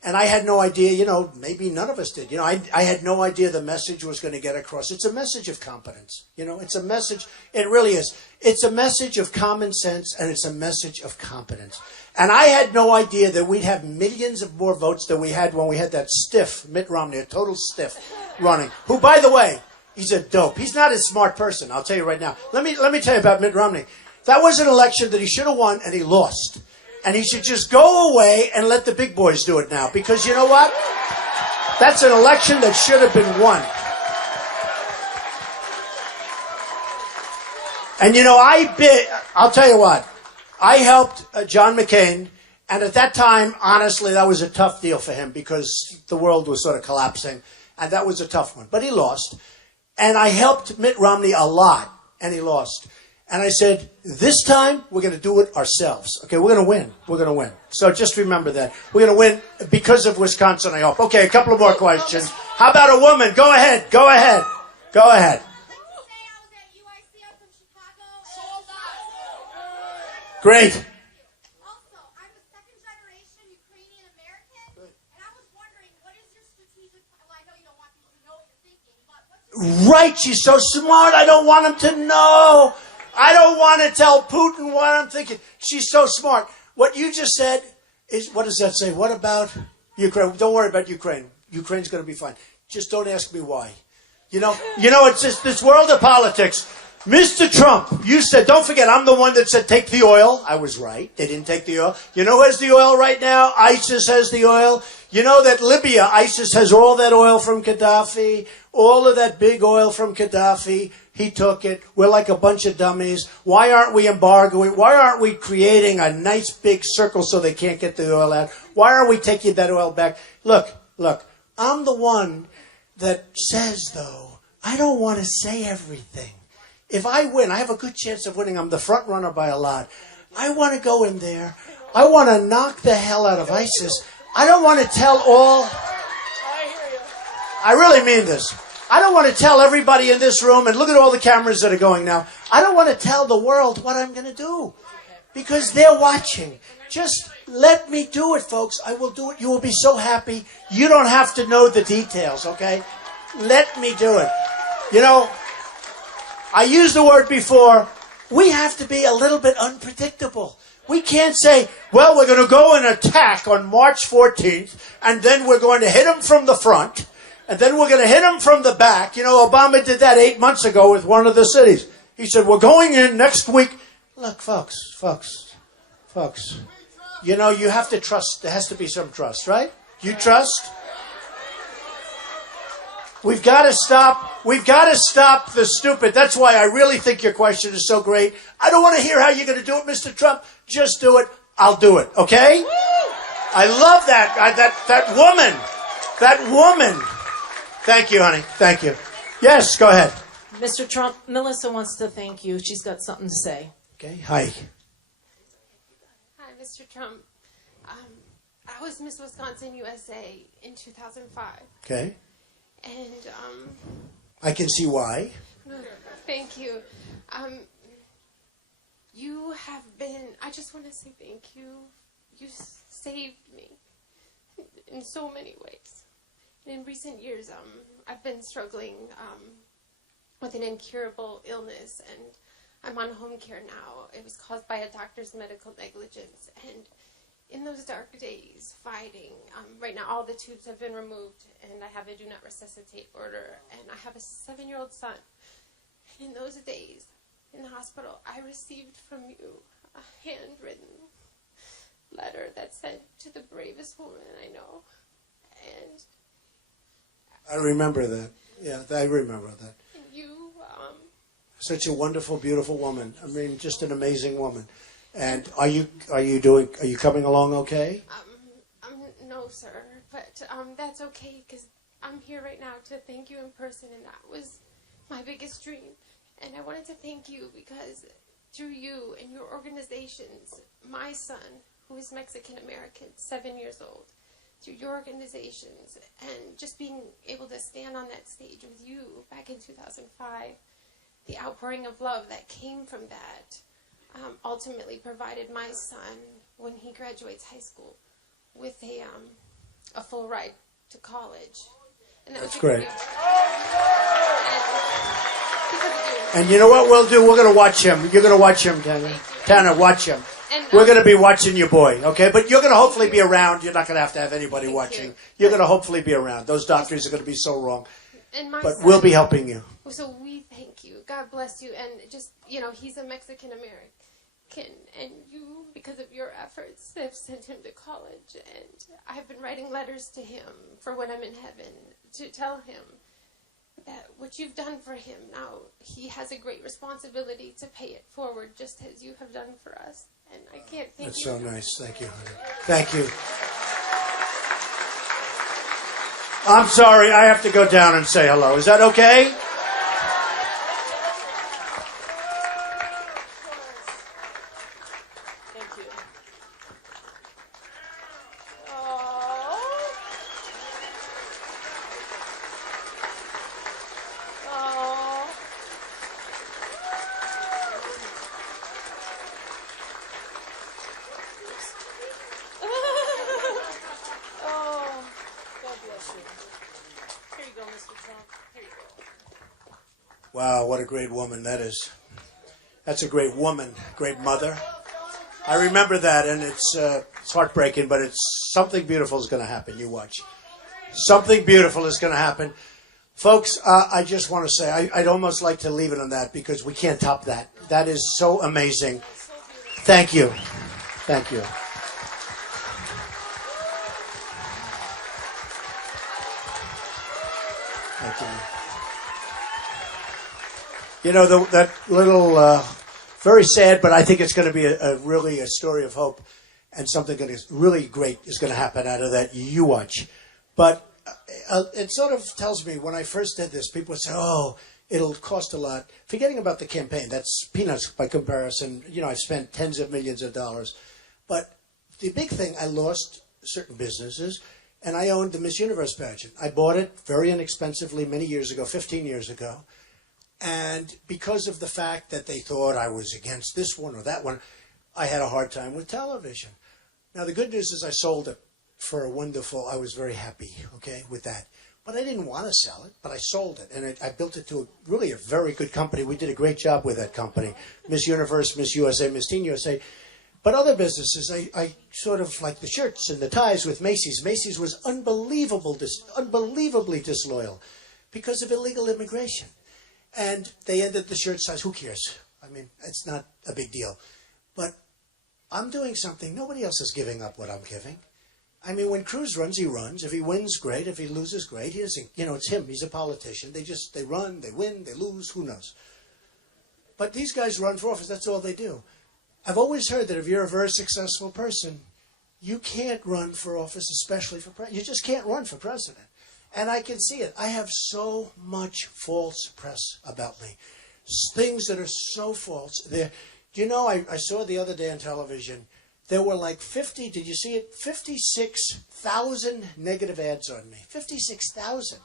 And I had no idea, maybe none of us did. I had no idea the message was going to get across. It's a message of competence. It's a message, it really is. It's a message of common sense, and it's a message of competence. And I had no idea that we'd have millions of more votes than we had when we had that stiff Mitt Romney, a total stiff running, who, by the way, he's a dope. He's not a smart person, I'll tell you right now. Let me tell you about Mitt Romney. That was an election that he should have won, and he lost. And he should just go away and let the big boys do it now. Because you know what? That's an election that should have been won. And I'll tell you what. I helped John McCain. And at that time, honestly, that was a tough deal for him because the world was sort of collapsing. And that was a tough one. But he lost. And I helped Mitt Romney a lot. And he lost. And I said, this time, we're going to do it ourselves. Okay, we're going to win. We're going to win. So just remember that. We're going to win because of Wisconsin, I hope. Okay, a couple of more questions. How about a woman? Go ahead. Go ahead. Go ahead. Great. Also, I'm a second-generation Ukrainian-American, and I was wondering, what is your strategic... Well, I know you don't want people to know what you're thinking, but what's your... Right, she's so smart. I don't want them to know. I don't want to tell Putin what I'm thinking. She's so smart. What you just said is, what does that say? What about Ukraine? Don't worry about Ukraine. Ukraine's going to be fine. Just don't ask me why. It's just this world of politics. Mr. Trump, you said, don't forget, I'm the one that said take the oil. I was right. They didn't take the oil. You know who has the oil right now? ISIS has the oil. You know that Libya, ISIS has all that oil from Gaddafi, all of that big oil from Gaddafi. He took it. We're like a bunch of dummies. Why aren't we embargoing? Why aren't we creating a nice big circle so they can't get the oil out? Why aren't we taking that oil back? Look, I'm the one that says, though, I don't want to say everything. If I win, I have a good chance of winning. I'm the front runner by a lot. I want to go in there. I want to knock the hell out of ISIS. I don't want to tell all. I really mean this. I don't want to tell everybody in this room, and look at all the cameras that are going now. I don't want to tell the world what I'm going to do because they're watching. Just let me do it, folks. I will do it. You will be so happy. You don't have to know the details, okay? Let me do it. You know, I used the word before. We have to be a little bit unpredictable. We can't say, well, we're going to go and attack on March 14th, and then we're going to hit them from the front, and then we're going to hit them from the back. You know, Obama did that 8 months ago with one of the cities. He said, we're going in next week. Look, folks, you know, you have to trust. There has to be some trust, right? You trust? We've got to stop the stupid. That's why I really think your question is so great. I don't want to hear how you're going to do it, Mr. Trump. Just do it. I'll do it. Okay? I love that. That woman. Thank you, honey. Thank you. Yes, go ahead. Mr. Trump, Melissa wants to thank you. She's got something to say. Okay. Hi. Hi, Mr. Trump. I was Miss Wisconsin USA in 2005. Okay. And, I can see why. thank you. You have been, I just want to say thank you. You saved me in so many ways. And in recent years, I've been struggling with an incurable illness, and I'm on home care now. It was caused by a doctor's medical negligence, and in those dark days, fighting, right now all the tubes have been removed, and I have a do not resuscitate order, and I have a 7-year-old son. And in those days, in the hospital, I received from you a handwritten letter that said, to the bravest woman I know. And I remember that. Yeah, I remember that. and you, Such a wonderful, beautiful woman. I mean, just an amazing woman. And are you coming along okay? no, sir, but that's okay, because I'm here right now to thank you in person, and that was my biggest dream. And I wanted to thank you because through you and your organizations, my son, who is Mexican-American, 7 years old, through your organizations, and just being able to stand on that stage with you back in 2005, the outpouring of love that came from that ultimately provided my son, when he graduates high school, with a full ride to college. And that That's was great. And And you know what we'll do? We're going to watch him. You're going to watch him, Tanner. Tanner, watch him. And, We're going to be watching your boy, okay? But you're going to hopefully be around. You're not going to have anybody watching. You're going to hopefully be around. Those doctors are going to be so wrong. and my But son, we'll be helping you. So we thank you. God bless you. And just, he's a Mexican-American. And you, because of your efforts, have sent him to college. And I've been writing letters to him for when I'm in heaven to tell him that what you've done for him, now he has a great responsibility to pay it forward, just as you have done for us. And I can't thank That's you. so nice. Thank you, honey. Thank you. I'm sorry. I have to go down and say hello. Is that okay? Thank you. Oh, God bless you. Here you go, Mr. Trump. Here you go. Wow, what a great woman that is. That's a great woman, great mother. I remember that, and it's heartbreaking, but it's something beautiful is going to happen. You watch. Something beautiful is going to happen. Folks, I just want to say, I'd almost like to leave it on that because we can't top that. That is so amazing. Thank you. Thank you. Thank you. You know, that little, very sad, but I think it's going to be really a story of hope, and something really great is going to happen out of that. You watch. But it sort of tells me, when I first did this, people would say, oh, it'll cost a lot. Forgetting about the campaign, that's peanuts by comparison. I've spent tens of millions of dollars. But the big thing, I lost certain businesses. and I owned the Miss Universe pageant. I bought it very inexpensively many years ago, 15 years ago. And because of the fact that they thought I was against this one or that one, I had a hard time with television. Now, the good news is I sold it for a wonderful, I was very happy, okay, with that. But I didn't want to sell it, but I sold it. And I built it to really a very good company. We did a great job with that company. Miss Universe, Miss USA, Miss Teen USA. But other businesses, I sort of like the shirts and the ties with Macy's. Macy's was unbelievably disloyal because of illegal immigration. And they ended the shirt size. Who cares? I mean, it's not a big deal. But I'm doing something. Nobody else is giving up what I'm giving. I mean, when Cruz runs, he runs. If he wins, great. If he loses, great. He doesn't, it's him. He's a politician. They run, they win, they lose. Who knows? But these guys run for office. That's all they do. I've always heard that if you're a very successful person, you can't run for office, especially for president. You just can't run for president. And I can see it. I have so much false press about me. Things that are so false. Do you know, I saw the other day on television, there were like 50, did you see it? 56,000 negative ads on me. 56,000.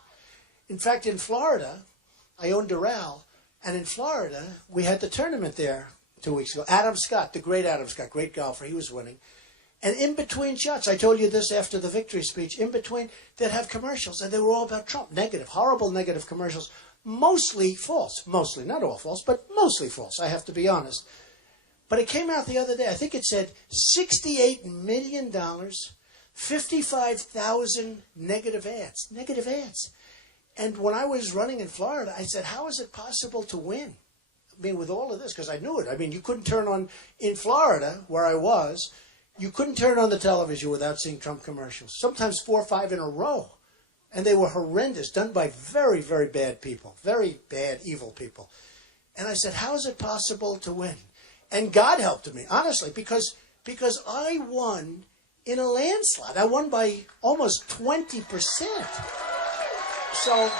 In fact, in Florida, I owned Doral, and in Florida, we had the tournament there 2 weeks ago. Adam Scott, the great Adam Scott, great golfer, he was winning. And in between shots, I told you this after the victory speech, in between, they'd have commercials, and they were all about Trump. Negative, horrible negative commercials. Mostly false. Mostly, not all false, but mostly false, I have to be honest. But it came out the other day. I think it said $68 million, 55,000 negative ads. Negative ads. And when I was running in Florida, I said, how is it possible to win? I mean, with all of this, because I knew it. I mean, you couldn't turn on, in Florida, where I was, you couldn't turn on the television without seeing Trump commercials. Sometimes 4 or 5 in a row. And they were horrendous, done by very, very bad people. Very bad, evil people. And I said, how is it possible to win? And God helped me, honestly, because I won in a landslide. I won by almost 20%. So,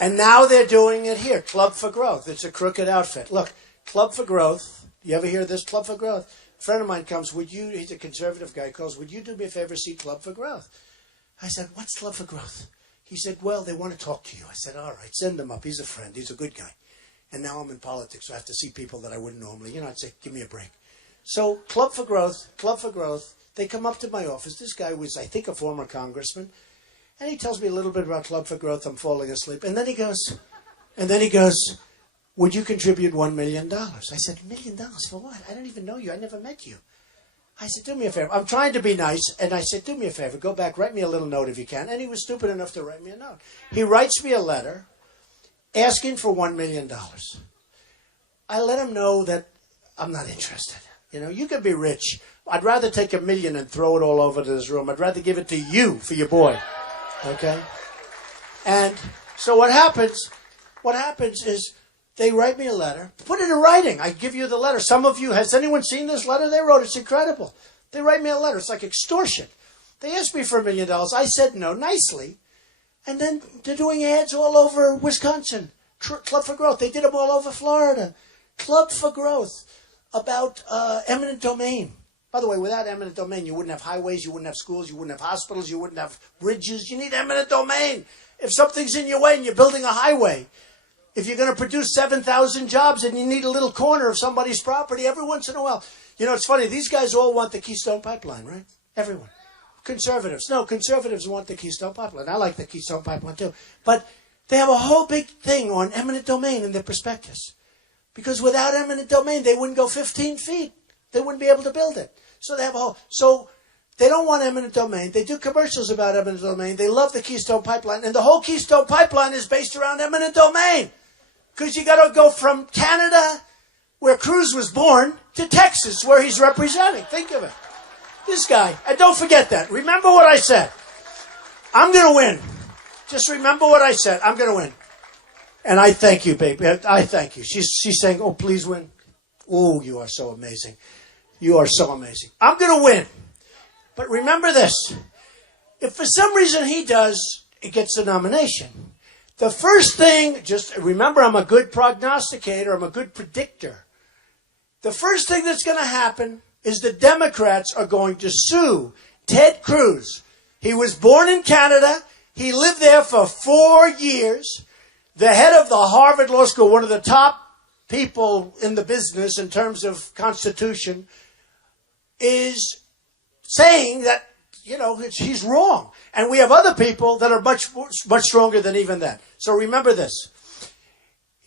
and now they're doing it here, Club for Growth. It's a crooked outfit. Look, Club for Growth. You ever hear this, Club for Growth? A friend of mine comes, he's a conservative guy, calls, would you do me a favor, see Club for Growth? I said, what's Club for Growth? He said, well, they want to talk to you. I said, all right, send him up. He's a friend. He's a good guy. And now I'm in politics, so I have to see people that I wouldn't normally. I'd say, give me a break. So Club for Growth, they come up to my office. This guy was, I think, a former congressman. And he tells me a little bit about Club for Growth. I'm falling asleep. And then he goes, would you contribute $1 million? I said, $1 million for what? I don't even know you. I never met you. I said, do me a favor. I'm trying to be nice. And I said, do me a favor. Go back. Write me a little note if you can. And he was stupid enough to write me a note. He writes me a letter asking for $1 million. I let him know that I'm not interested. You can be rich. I'd rather take $1 million and throw it all over to this room. I'd rather give it to you for your boy. Okay? And so what happens is they write me a letter. Put it in writing. I give you the letter. Some of you, has anyone seen this letter they wrote? It's incredible. They write me a letter. It's like extortion. They asked me for $1 million. I said no, nicely. And then they're doing ads all over Wisconsin. Club for Growth. They did them all over Florida. Club for Growth about eminent domain. By the way, without eminent domain, you wouldn't have highways, you wouldn't have schools, you wouldn't have hospitals, you wouldn't have bridges. You need eminent domain. If something's in your way and you're building a highway, if you're going to produce 7,000 jobs and you need a little corner of somebody's property every once in a while. It's funny. These guys all want the Keystone Pipeline, right? Everyone. Conservatives want the Keystone Pipeline. I like the Keystone Pipeline too. But they have a whole big thing on eminent domain in their prospectus. Because without eminent domain, they wouldn't go 15 feet. They wouldn't be able to build it. So they don't want eminent domain. They do commercials about eminent domain. They love the Keystone Pipeline. And the whole Keystone Pipeline is based around eminent domain. Because you got to go from Canada, where Cruz was born, to Texas, where he's representing. Think of it. This guy. And don't forget that. Remember what I said. I'm going to win. Just remember what I said. I'm going to win. And I thank you, baby. I thank you. She's saying, oh, please win. Oh, you are so amazing. You are so amazing. I'm going to win. But remember this. If for some reason he does, it gets the nomination. The first thing, just remember, I'm a good prognosticator. I'm a good predictor. The first thing that's going to happen is the Democrats are going to sue Ted Cruz. He was born in Canada. He lived there for 4 years. The head of the Harvard Law School, one of the top people in the business in terms of Constitution, is saying that, he's wrong. And we have other people that are much stronger than even that. So remember this.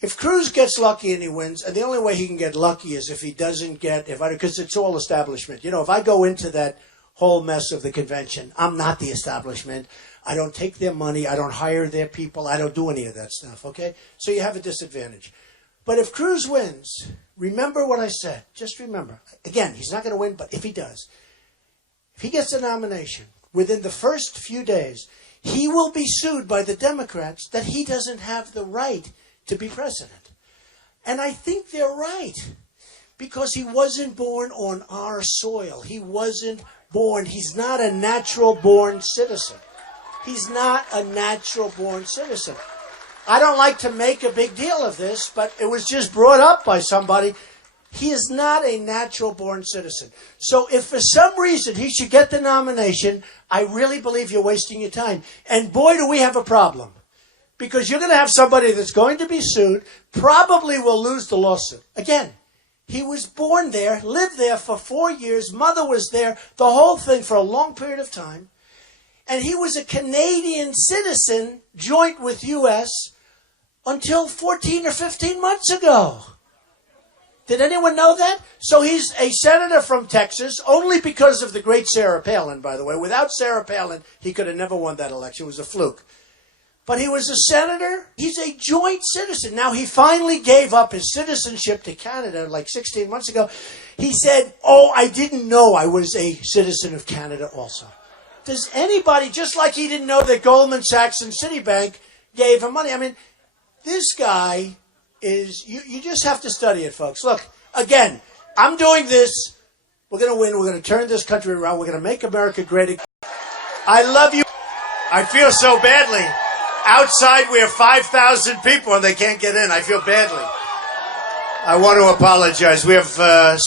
If Cruz gets lucky and he wins, and the only way he can get lucky is if he doesn't get, because it's all establishment. If I go into that whole mess of the convention, I'm not the establishment. I don't take their money. I don't hire their people. I don't do any of that stuff, okay? So you have a disadvantage. But if Cruz wins, remember what I said. Just remember. Again, he's not going to win, but if he does, if he gets a nomination, within the first few days, he will be sued by the Democrats that he doesn't have the right to be president. And I think they're right, because he wasn't born on our soil. He wasn't born. He's not a natural-born citizen. He's not a natural-born citizen. I don't like to make a big deal of this, but it was just brought up by somebody. He is not a natural-born citizen. So if for some reason he should get the nomination, I really believe you're wasting your time. And boy, do we have a problem. Because you're going to have somebody that's going to be sued, probably will lose the lawsuit. Again, he was born there, lived there for 4 years, mother was there, the whole thing for a long period of time. And he was a Canadian citizen, joint with U.S., until 14 or 15 months ago. Did anyone know that? So he's a senator from Texas, only because of the great Sarah Palin, by the way. Without Sarah Palin, he could have never won that election. It was a fluke. But he was a senator. He's a joint citizen. Now, he finally gave up his citizenship to Canada like 16 months ago. He said, I didn't know I was a citizen of Canada also. Does anybody, just like he didn't know that Goldman Sachs and Citibank gave him money? I mean, this guy is, you just have to study it, folks. Look, again, I'm doing this. We're going to win. We're going to turn this country around. We're going to make America great again. I love you. I feel so badly. Outside, we have 5,000 people and they can't get in. I feel badly. I want to apologize. We have